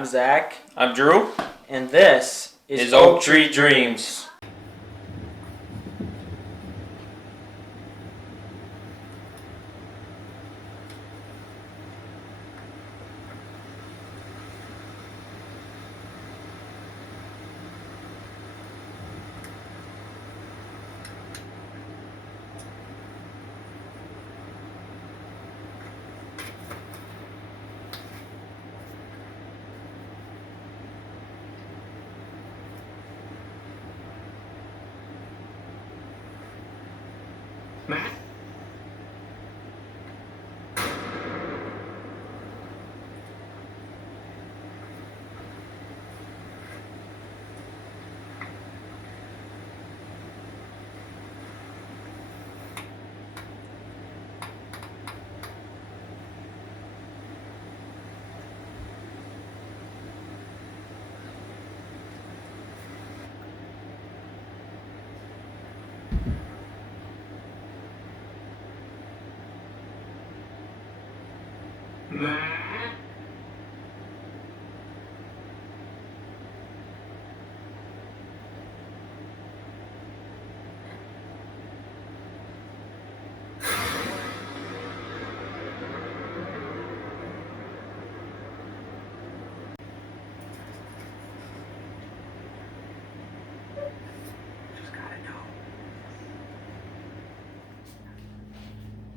I'm Zach. I'm Drew. And this is Oak Tree Dreams. Matt? Matt? Just gotta know.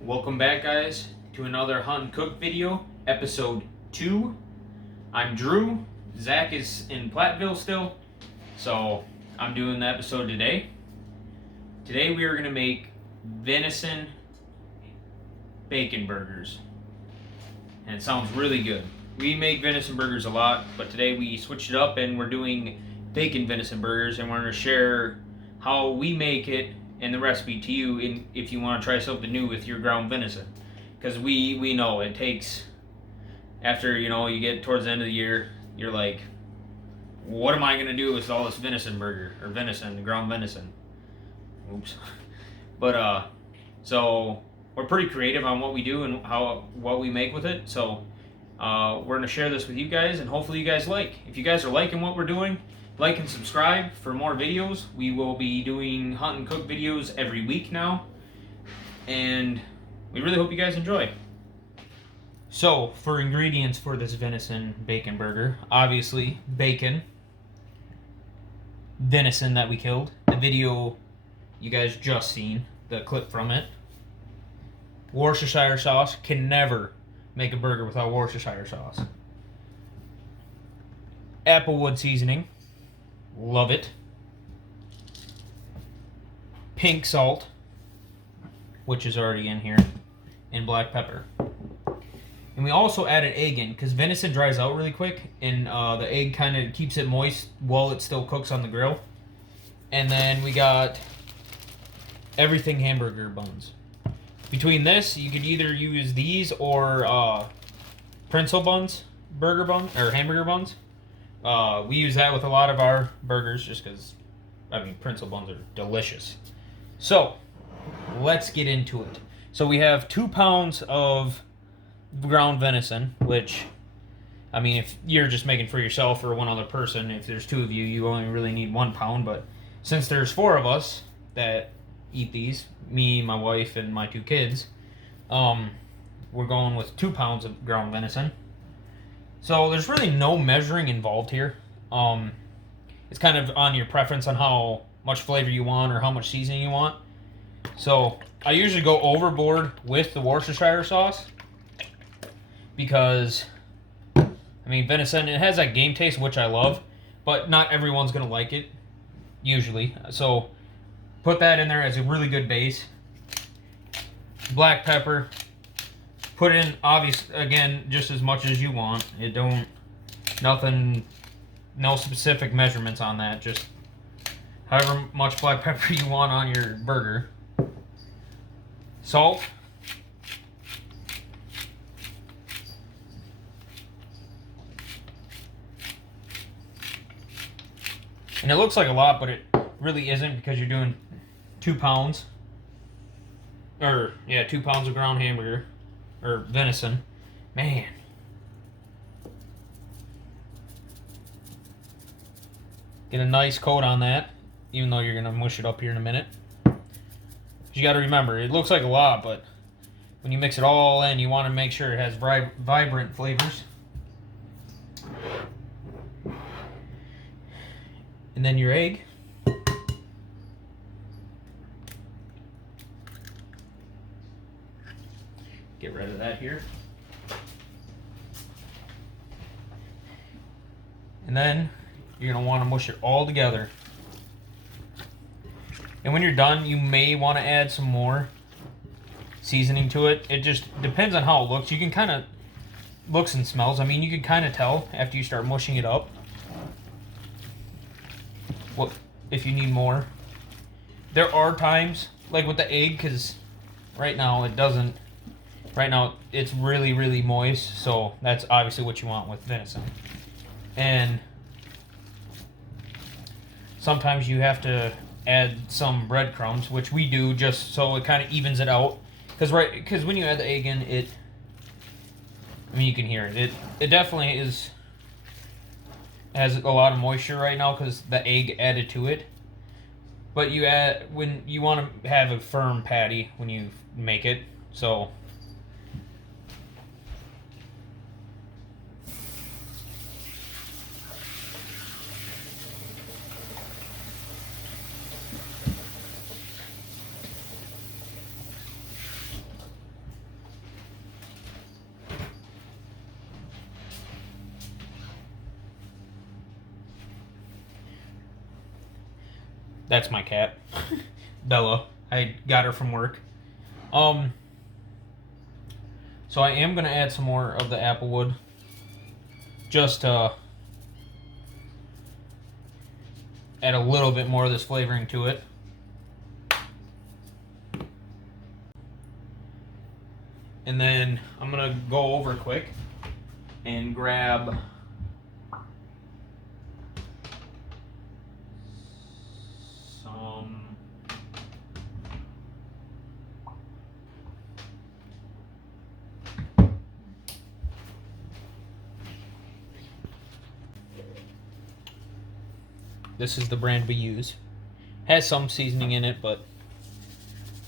Welcome back, guys, to another Hunt and Cook video, episode 2. I'm Drew. Zach is in Platteville still, so I'm doing the episode today. Today we are going to make venison bacon burgers, and it sounds really good. We make venison burgers a lot, but today we switched it up and we're doing bacon venison burgers, and we're going to share how we make it and the recipe to you if you want to try something new with your ground venison. Because we know it takes, after you get towards the end of the year, you're like, what am I going to do with all this venison burger, or venison, ground venison? Oops. But so we're pretty creative on what we do and what we make with it. So we're going to share this with you guys, and hopefully you guys like. If you guys are liking what we're doing, like and subscribe for more videos. We will be doing hunt and cook videos every week now, and we really hope you guys enjoy. So, for ingredients for this venison bacon burger, obviously bacon, venison that we killed, the video you guys just seen, the clip from it, Worcestershire sauce. Can never make a burger without Worcestershire sauce. Applewood seasoning, love it. Pink salt, which is already in here, and black pepper. And we also added egg in, because venison dries out really quick, and the egg kind of keeps it moist while it still cooks on the grill. And then we got everything hamburger buns. Between this, you could either use these or Prince buns, burger bun, or hamburger buns. We use that with a lot of our burgers just because, Prince buns are delicious. So, let's get into it. So we have 2 pounds of ground venison, which, if you're just making for yourself or one other person, if there's 2 of you, you only really need 1 pound. But since there's 4 of us that eat these, me, my wife, and my 2 kids, we're going with 2 pounds of ground venison. So there's really no measuring involved here. It's kind of on your preference on how much flavor you want or how much seasoning you want. So I usually go overboard with the Worcestershire sauce because, venison, it has that game taste, which I love, but not everyone's going to like it, usually. So put that in there as a really good base. Black pepper. Put in, again, just as much as you want. No specific measurements on that. Just however much black pepper you want on your burger. Salt. And it looks like a lot, but it really isn't, because you're doing 2 pounds. 2 pounds of ground hamburger. Or venison. Man. Get a nice coat on that, even though you're going to mush it up here in a minute. You got to remember, it looks like a lot, but when you mix it all in, you want to make sure it has vibrant flavors. And then your egg. Get rid of that here. And then you're going to want to mush it all together. And when you're done, you may want to add some more seasoning to it. It just depends on how it looks. You can kind of, looks and smells. I mean, you can kind of tell after you start mushing it up what if you need more. There are times, like with the egg, because right now it doesn't, right now it's really, really moist. So that's obviously what you want with venison. And sometimes you have to add some breadcrumbs, which we do just so it kind of evens it out. Because when you add the egg in, it, I mean, you can hear it. It definitely has a lot of moisture right now because the egg added to it. But when you want to have a firm patty when you make it, so. That's my cat, Bella. I got her from work. So I am gonna add some more of the applewood, just to add a little bit more of this flavoring to it. And then I'm gonna go over quick and grab this is the brand we use. Has some seasoning in it, but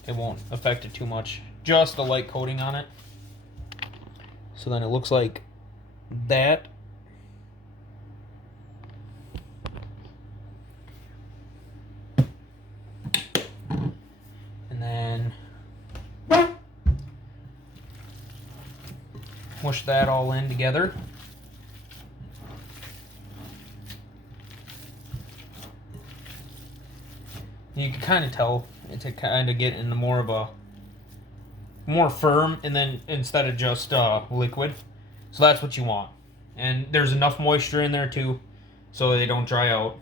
it won't affect it too much. Just a light coating on it. So then it looks like that. And then mush that all in together. You can kind of tell it to kind of get into more of a more firm, and then instead of just liquid. So that's what you want. And there's enough moisture in there too, so they don't dry out.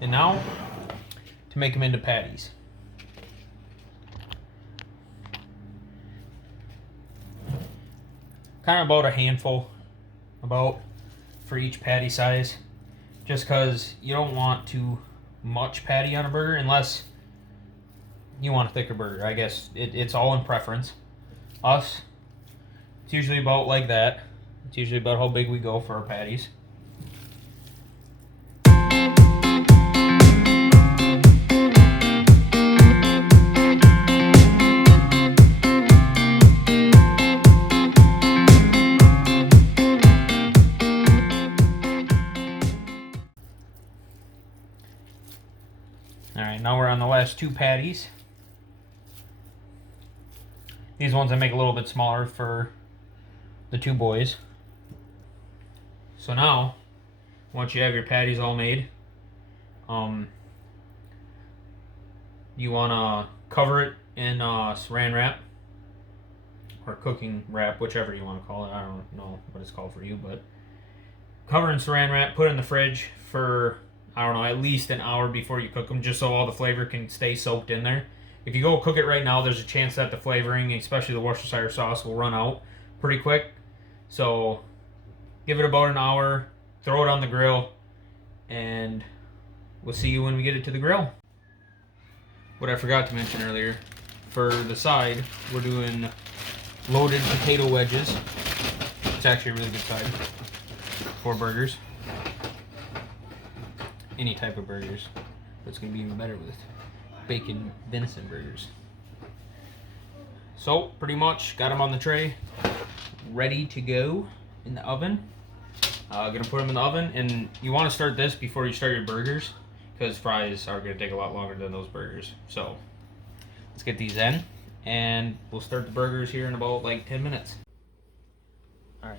And now, to make them into patties. Kind of about a handful, for each patty size. Just because you don't want too much patty on a burger unless you want a thicker burger. I guess it's all in preference. Us, it's usually about like that. It's usually about how big we go for our patties. Alright, now we're on the last two patties. These ones I make a little bit smaller for the two boys. So now, once you have your patties all made, you want to cover it in saran wrap or cooking wrap, whichever you want to call it. I don't know what it's called for you, but cover in saran wrap, put it in the fridge for I don't know, at least an hour before you cook them, just so all the flavor can stay soaked in there. If you go cook it right now, there's a chance that the flavoring, especially the Worcestershire sauce, will run out pretty quick. So give it about an hour, throw it on the grill, and we'll see you when we get it to the grill. What I forgot to mention earlier, for the side, we're doing loaded potato wedges. It's actually a really good side for burgers. Any type of burgers. But it's going to be even better with bacon venison burgers. So, pretty much got them on the tray, ready to go in the oven. Gonna put them in the oven, and you want to start this before you start your burgers, because fries are gonna take a lot longer than those burgers. So, let's get these in, and we'll start the burgers here in about like 10 minutes. All right,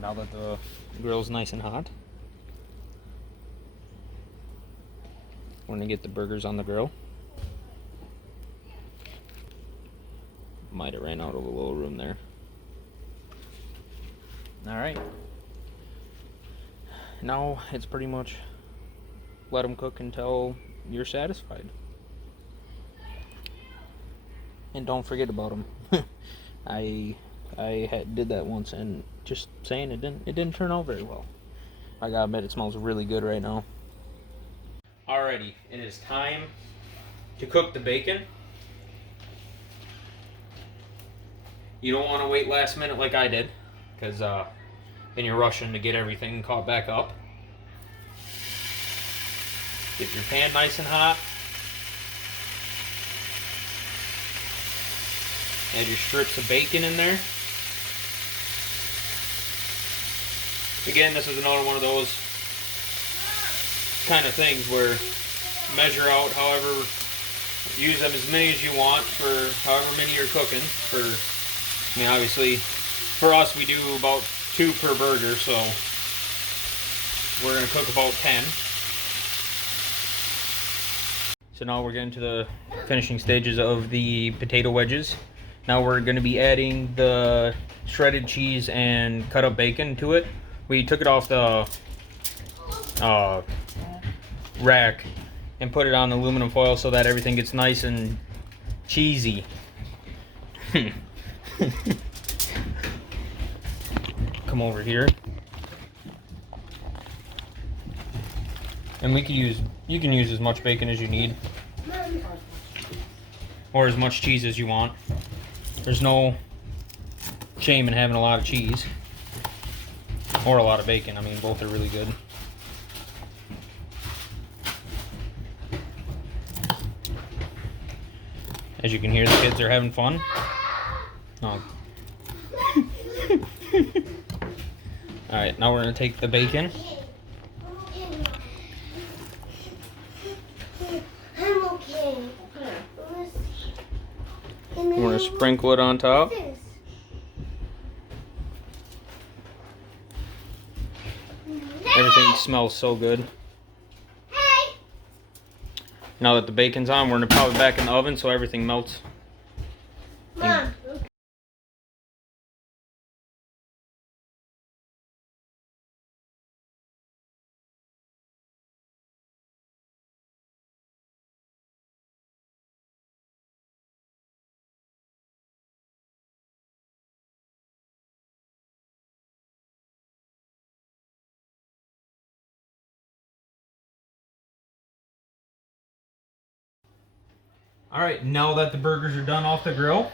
now that the grill's nice and hot, we're gonna get the burgers on the grill. Might have ran out of a little room there. All right. Now it's pretty much let them cook until you're satisfied. And don't forget about them. I did that once, and just saying, it didn't turn out very well. I gotta admit, it smells really good right now. Alrighty, it is time to cook the bacon. You don't want to wait last minute like I did, because then you're rushing to get everything caught back up. Get your pan nice and hot. Add your strips of bacon in there. Again, this is another one of those kind of things where measure out however, use them as many as you want for however many you're cooking. I mean, obviously, for us, we do about 2 per burger, so we're going to cook about 10. So now we're getting to the finishing stages of the potato wedges. Now we're going to be adding the shredded cheese and cut up bacon to it. We took it off the rack and put it on aluminum foil so that everything gets nice and cheesy. Come over here, and you can use as much bacon as you need, or as much cheese as you want. There's no shame in having a lot of cheese or a lot of bacon. I mean, both are really good. As you can hear, the kids are having fun. Oh. Alright, now we're going to take the bacon. We're going to sprinkle it on top. Everything smells so good. Now that the bacon's on, we're going to pop it back in the oven so everything melts. Mom. Alright, now that the burgers are done off the grill,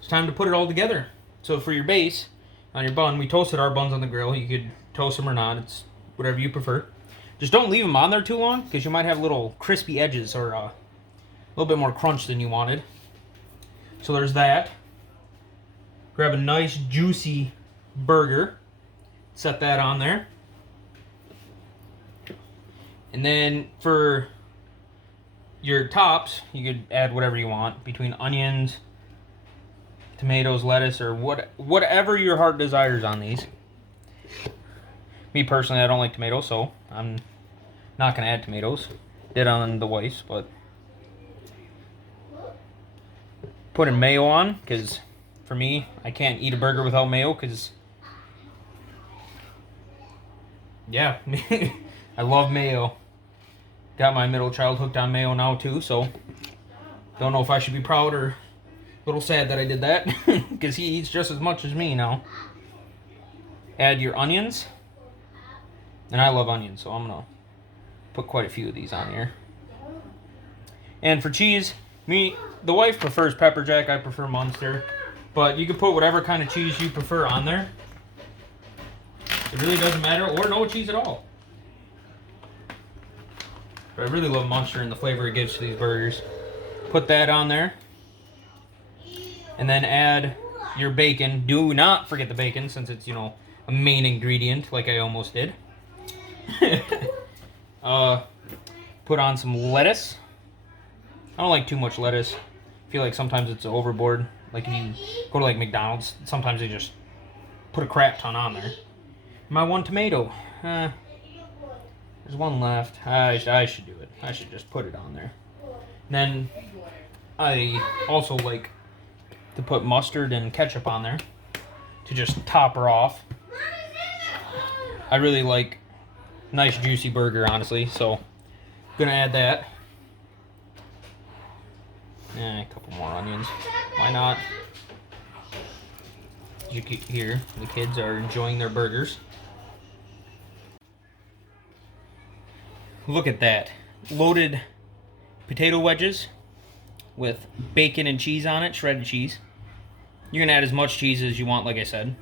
it's time to put it all together. So for your base, on your bun, we toasted our buns on the grill. You could toast them or not, it's whatever you prefer. Just don't leave them on there too long, because you might have little crispy edges or a little bit more crunch than you wanted. So there's that. Grab a nice juicy burger, set that on there. And then for your tops, you could add whatever you want between onions, tomatoes, lettuce, or whatever your heart desires on these. Me personally, I don't like tomatoes, so I'm not going to add tomatoes. Did on the wife's, but putting mayo on, because for me, I can't eat a burger without mayo, because yeah, I love mayo. Got my middle child hooked on mayo now too, so don't know if I should be proud or a little sad that I did that, because he eats just as much as me now. Add your onions, and I love onions, so I'm gonna put quite a few of these on here. And for cheese, the wife prefers pepper jack, I prefer Munster, but you can put whatever kind of cheese you prefer on there. It really doesn't matter, or no cheese at all. But I really love Munster and the flavor it gives to these burgers. Put that on there. And then add your bacon. Do not forget the bacon, since it's, you know, a main ingredient, like I almost did. Put on some lettuce. I don't like too much lettuce. I feel like sometimes it's overboard. Like if you go to like McDonald's, sometimes they just put a crap ton on there. My one tomato. There's one left. I should do it. I should just put it on there. And then I also like to put mustard and ketchup on there to just top her off. I really like nice juicy burger, honestly, so I'm gonna add that. A couple more onions. Why not? As you can hear, the kids are enjoying their burgers. Look at that. Loaded potato wedges with bacon and cheese on it, shredded cheese. You're gonna add as much cheese as you want, like I said.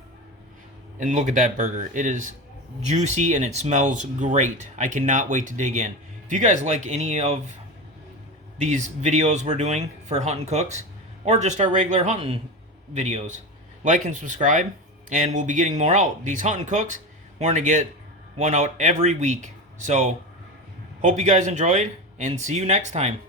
And look at that burger. It is juicy and it smells great. I cannot wait to dig in. If you guys like any of these videos we're doing for hunting cooks, or just our regular hunting videos, like and subscribe, and we'll be getting more out. These hunting cooks, we're gonna get one out every week. So hope you guys enjoyed, and see you next time.